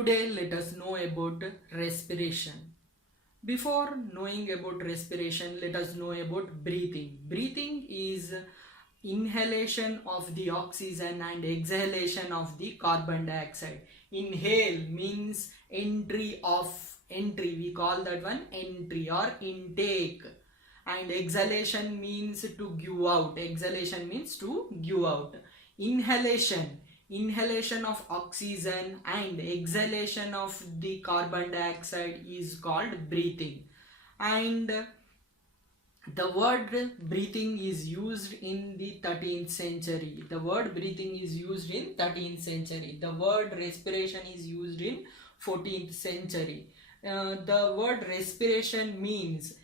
Today let us know about respiration. Before knowing about respiration, let us know about breathing. Breathing is inhalation of the oxygen and exhalation of the carbon dioxide. Inhale means entry, we call that one entry or intake, and exhalation means to give out. Exhalation means to give out. Inhalation of oxygen and exhalation of the carbon dioxide is called breathing. And the word breathing is used in the 13th century. The word breathing is used in 13th century. The word respiration is used in 14th century. The word respiration means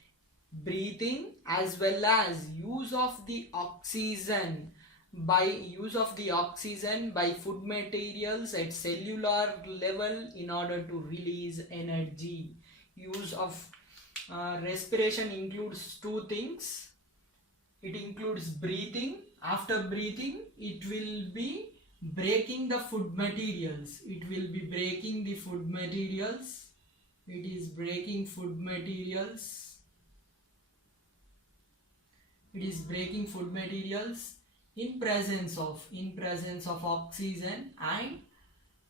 breathing as well as use of the oxygen by food materials at cellular level in order to release energy. Use of respiration includes two things. It includes breathing. After breathing, it will be breaking the food materials. It will be breaking the food materials. It is breaking food materials. It is breaking food materials in presence of oxygen, and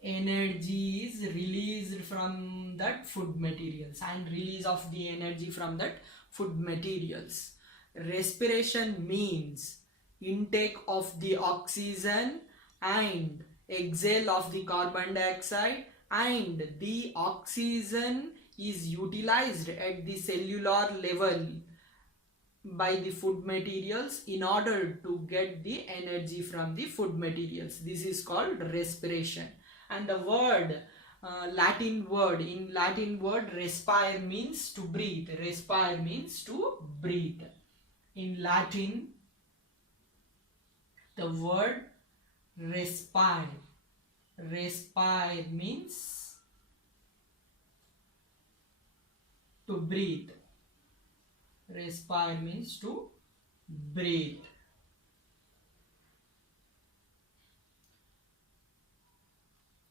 energy is released from that food materials, and release of the energy from that food materials. Respiration means intake of the oxygen and exhale of the carbon dioxide, and the oxygen is utilized at the cellular level by the food materials in order to get the energy from the food materials. This is called respiration. And the word Latin word respire means to breathe. Respire means to breathe. In Latin, the word respire means to breathe. Respire means to breathe.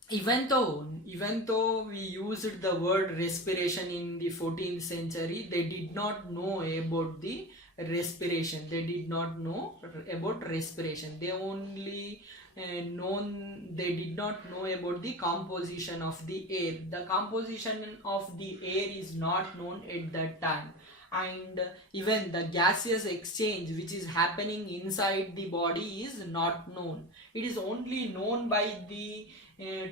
Even though we used the word respiration in the 14th century, they did not know about the respiration. They did not know about respiration. They only they did not know about the composition of the air. The composition of the air is not known at that time. And even the gaseous exchange which is happening inside the body is not known. It is only known by the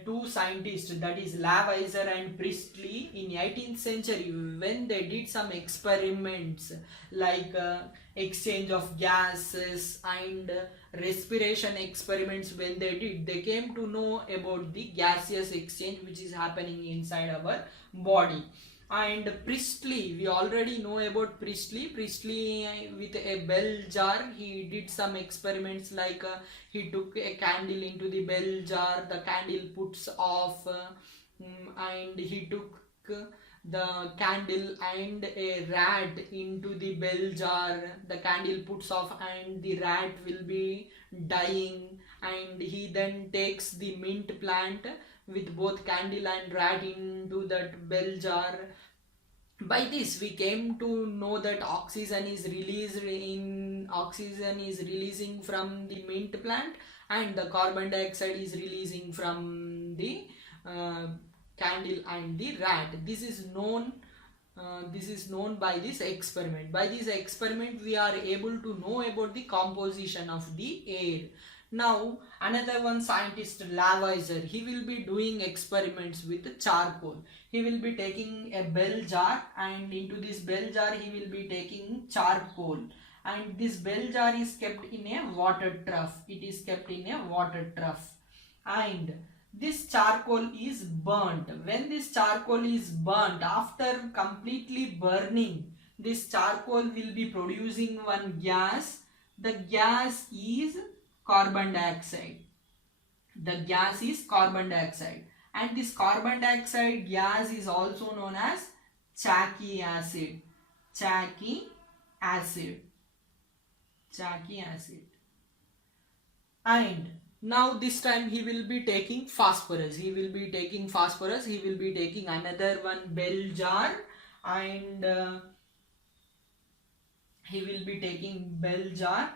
two scientists, that is Lavoisier and Priestley, in 18th century, when they did some experiments like exchange of gases and respiration experiments. When they came to know about the gaseous exchange which is happening inside our body. And Priestley, we already know about Priestley. With a bell jar, he did some experiments like he took a candle into the bell jar, the candle puts off, and he took the candle and a rat into the bell jar. The candle puts off and the rat will be dying, and he then takes the mint plant with both candle and rat into that bell jar. By this we came to know that oxygen is releasing from the mint plant, and the carbon dioxide is releasing from the candle and the rat. This is known by this experiment. By this experiment we are able to know about the composition of the air. Now another one scientist, Lavoisier, he will be doing experiments with charcoal. He will be taking a bell jar, and into this bell jar he will be taking charcoal, and this bell jar is kept in a water trough. It is kept in a water trough, and this charcoal is burnt. When this charcoal is burnt, after completely burning, this charcoal will be producing one gas. The gas is carbon dioxide. The gas is carbon dioxide, and this carbon dioxide gas is also known as Chaffee acid. Chaffee acid. And Now this time he will be taking phosphorus. He will be taking phosphorus. He will be taking another one bell jar, and he will be taking bell jar.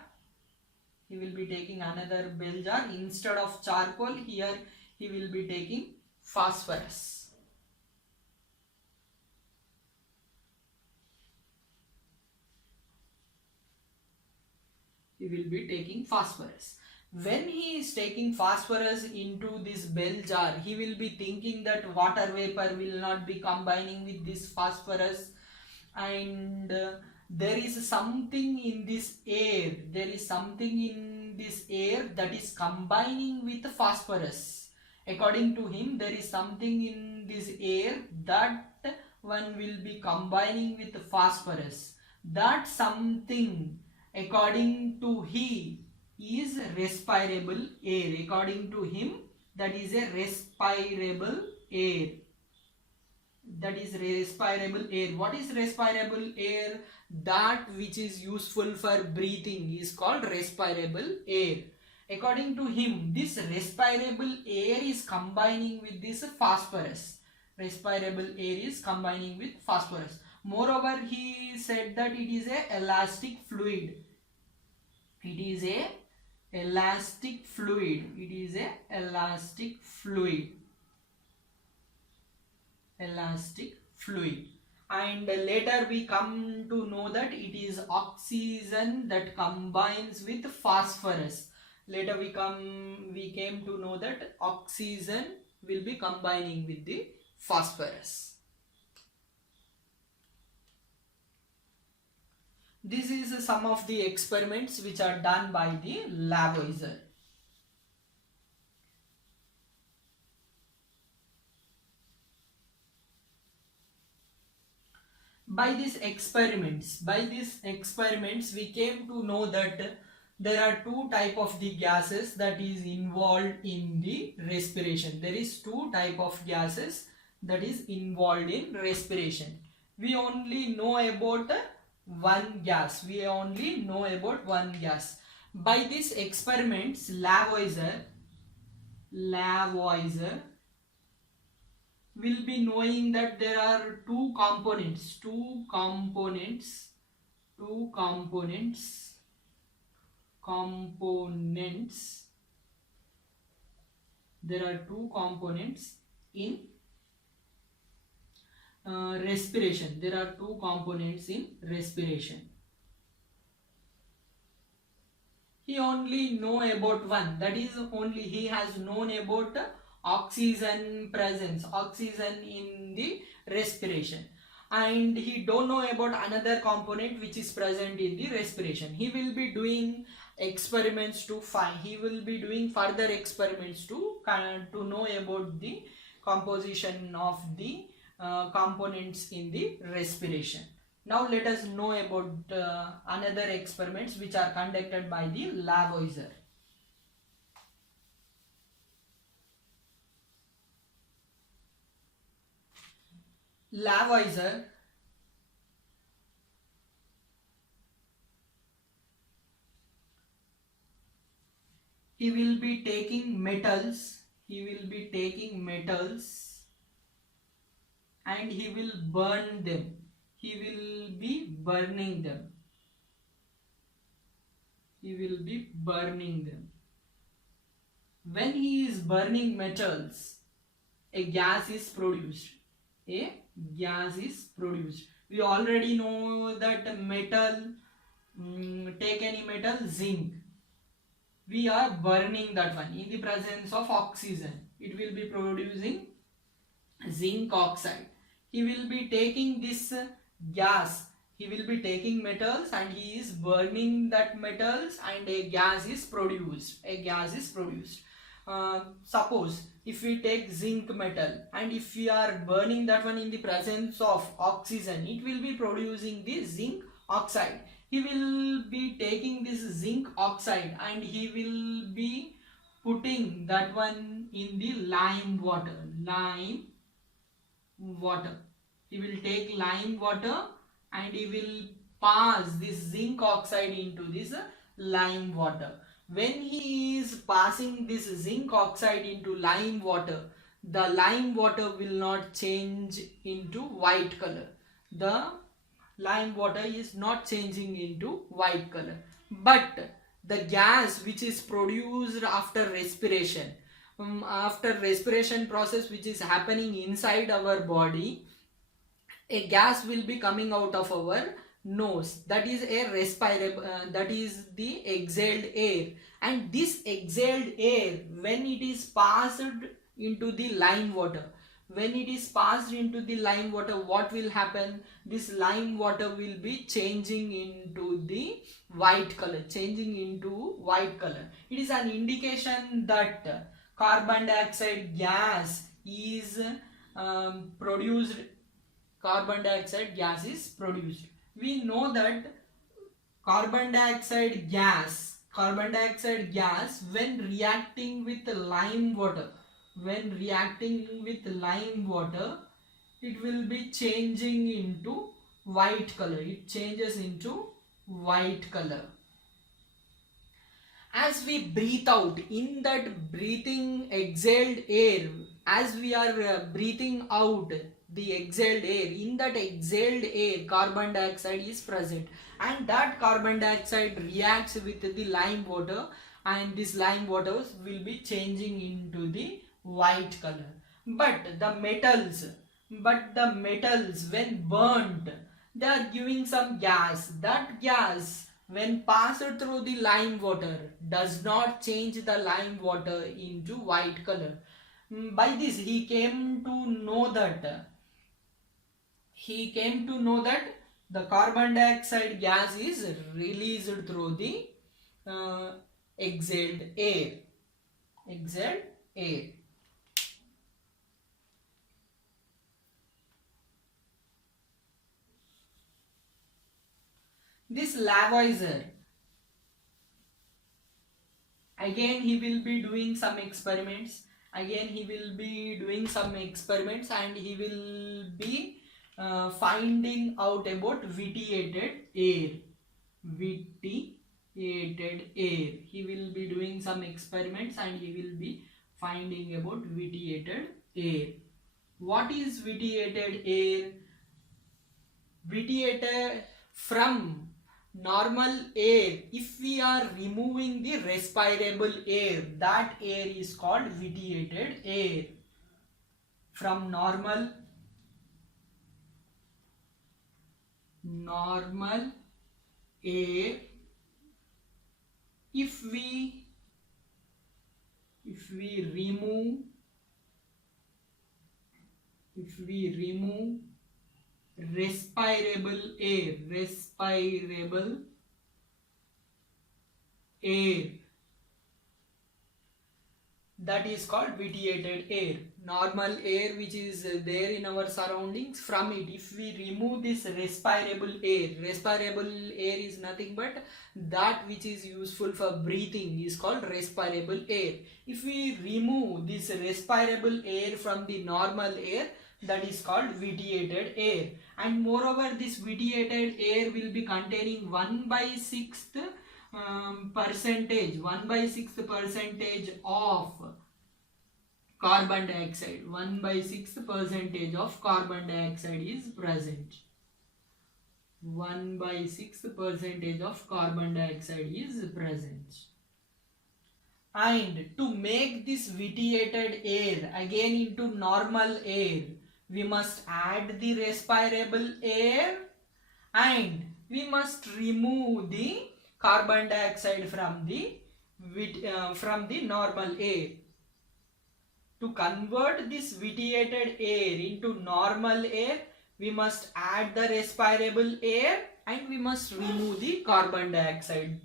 He will be taking another bell jar. Instead of charcoal, here he will be taking phosphorus. He will be taking phosphorus. When he is taking phosphorus into this bell jar, he will be thinking that water vapor will not be combining with this phosphorus, and there is something in this air. There is something in this air that is combining with phosphorus. According to him, there is something in this air that one will be combining with phosphorus. That something, according to he, is respirable air. According to him, that is a respirable air. That is respirable air. What is respirable air? That which is useful for breathing is called respirable air. According to him, this respirable air is combining with this phosphorus. Respirable air is combining with phosphorus. Moreover, he said that it is a elastic fluid. It is a elastic fluid. It is a elastic fluid. Elastic fluid. And later we come to know that it is oxygen that combines with phosphorus. Later we came to know that oxygen will be combining with the phosphorus. This is some of the experiments which are done by the Lavoisier. By these experiments, we came to know that there are two types of the gases that is involved in the respiration. There is two types of gases that is involved in respiration. We only know about one gas. By these experiments, Lavoisier will be knowing that there are two components. There are two components in respiration. There are two components in respiration. He only know about one. That is, only he has known about oxygen presence, oxygen in the respiration, and he don't know about another component which is present in the respiration. He will be doing experiments to find. He will be doing further experiments to know about the composition of the components in the respiration. Now let us know about another experiments which are conducted by the Lavoisier. Lavoisier he will be taking metals. And he will burn them. He will be burning them. When he is burning metals, a gas is produced. We already know that metal, take any metal, zinc. We are burning that one in the presence of oxygen. It will be producing zinc oxide. He will be taking this gas. He will be taking metals and he is burning that metals, and a gas is produced. Suppose if we take zinc metal and if we are burning that one in the presence of oxygen, it will be producing the zinc oxide. He will be taking this zinc oxide and he will be putting that one in the lime water. He will take lime water and he will pass this zinc oxide into this lime water. When he is passing this zinc oxide into lime water, the lime water will not change into white color. The lime water is not changing into white color, but the gas which is produced after respiration, after respiration process which is happening inside our body, a gas will be coming out of our nose. That is a respirable, that is the exhaled air. And this exhaled air, when it is passed into the lime water, when it is passed into the lime water, what will happen? This lime water will be changing into the white color, changing into white color. It is an indication that carbon dioxide gas is produced, carbon dioxide gas is produced. We know that carbon dioxide gas when reacting with lime water, when reacting with lime water, it will be changing into white color. It changes into white color. As we breathe out, in that breathing exhaled air, as we are breathing out the exhaled air, in that exhaled air carbon dioxide is present, and that carbon dioxide reacts with the lime water, and this lime water will be changing into the white color. But the metals, when burnt, they are giving some gas. That gas when passed through the lime water does not change the lime water into white color. By this he came to know that the carbon dioxide gas is released through the exhaled air. This Lavoisier, again he will be doing some experiments, and he will be finding out about vitiated air. He will be doing some experiments and he will be finding about vitiated air. What is vitiated air? Vitiated, from normal air, if we are removing the respirable air, that air is called vitiated air. From normal air, if we remove respirable air, that is called vitiated air. Normal air which is there in our surroundings, from it if we remove this respirable air is nothing but that which is useful for breathing is called respirable air. If we remove this respirable air from the normal air, that is called vitiated air. And moreover, this vitiated air will be containing 1/6 percentage of carbon dioxide. 1/6 percentage of carbon dioxide is present. 1/6 percentage of carbon dioxide is present. And to make this vitiated air again into normal air, we must add the respirable air and we must remove the carbon dioxide from the normal air. To convert this vitiated air into normal air, we must add the respirable air and we must remove the carbon dioxide.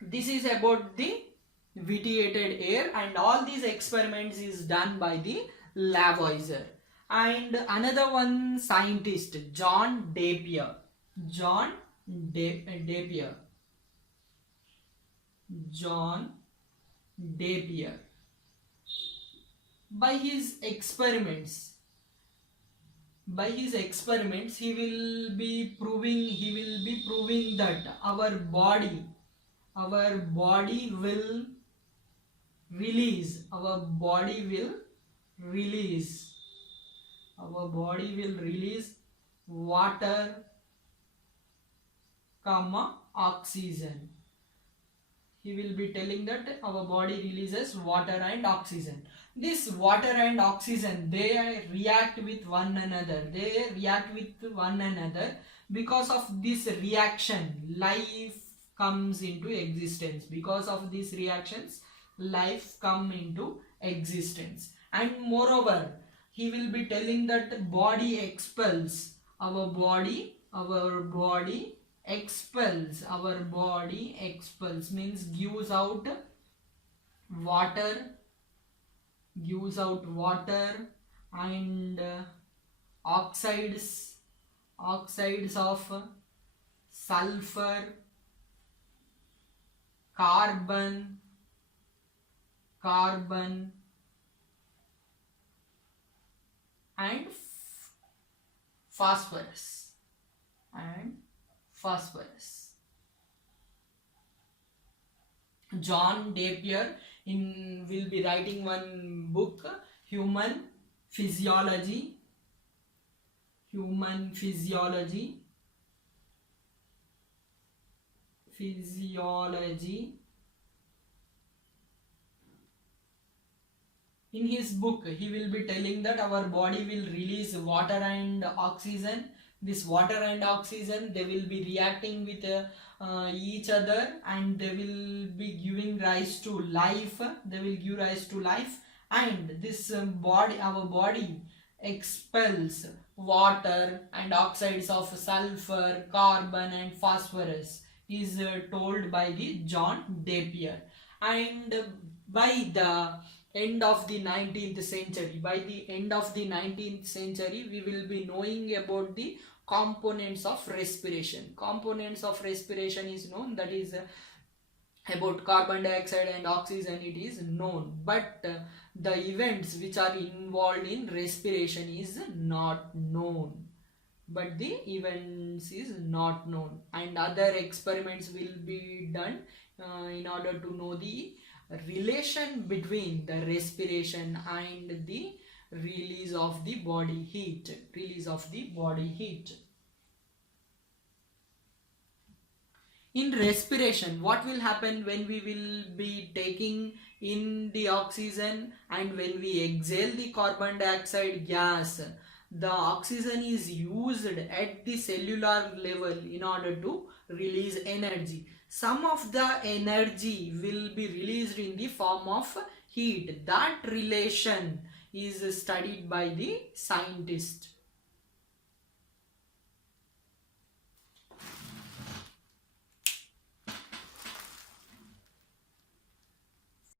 This is about the vitiated air, and all these experiments is done by the Lavoisier. And another one scientist, John Napier. By his experiments, by his experiments he will be proving that our body will release release our body will release water, comma, oxygen. He will be telling that our body releases water and oxygen. This water and oxygen, they react with one another. Because of this reaction, life comes into existence. Because of these reactions, life come into existence. And moreover, he will be telling that body expels. Our body expels means water gives out water and oxides of sulfur, carbon and phosphorus. John Napier will be writing one book, Human Physiology. In his book, he will be telling that our body will release water and oxygen. This water and oxygen, they will be reacting with each other, and they will be giving rise to life. And this our body expels water and oxides of sulfur, carbon and phosphorus, is told by the John Napier. And by the end of the 19th century, we will be knowing about the components of respiration. Components of respiration is known, that is about carbon dioxide and oxygen, it is known, but the events which are involved in respiration is not known. And other experiments will be done in order to know the relation between the respiration and the release of the body heat. In respiration, what will happen when we will be taking in the oxygen and when we exhale the carbon dioxide gas? The oxygen is used at the cellular level in order to release energy. Some of the energy will be released in the form of heat. That relation is studied by the scientist.